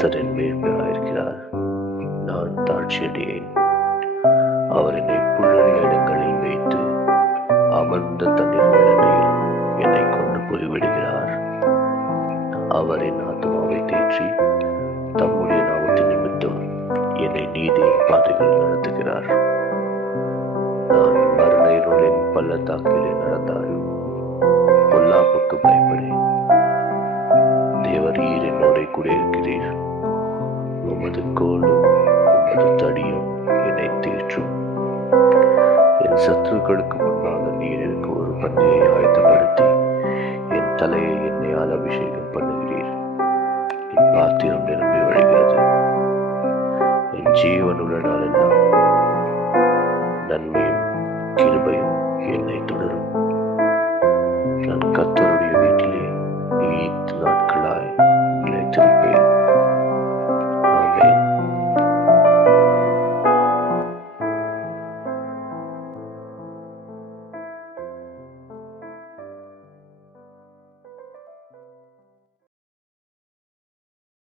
கர்த்தர் என் மேன்மையாயிருக்கிறார் நான் தாழ்ச்சியடையேன். அவர் என்னை புள்ளி இடங்களில் வைத்து அமர்ந்த தண்ணீர் வெள்ளத்தில் என்னை கொண்டு போய்விடுகிறார். அவர் என் ஆத்மாவை தேற்றி தம்முடைய நாமத்தை நிமித்தம் என்னை நீதியை பாதைகள் நடத்துகிறார். நான் மரண இருளின் பள்ளத்தாக்கில் தேவரீர் என்னோட கூட இருக்கிறீர். உமது கோலும் உமது தடியும் என்னை தேற்றும். என் சத்துருக்களுக்கு முன்னால் நீர் எனக்கு ஒரு பந்தியை ஆயத்தப்படுத்தி என் தலையை என்னையால் அபிஷேகம் பண்ணுகிறீர். என் பாத்திரம் நிரம்பி வழிகிறது. என் ஜீவனுள்ள நாளெல்லாம் நன்மையும்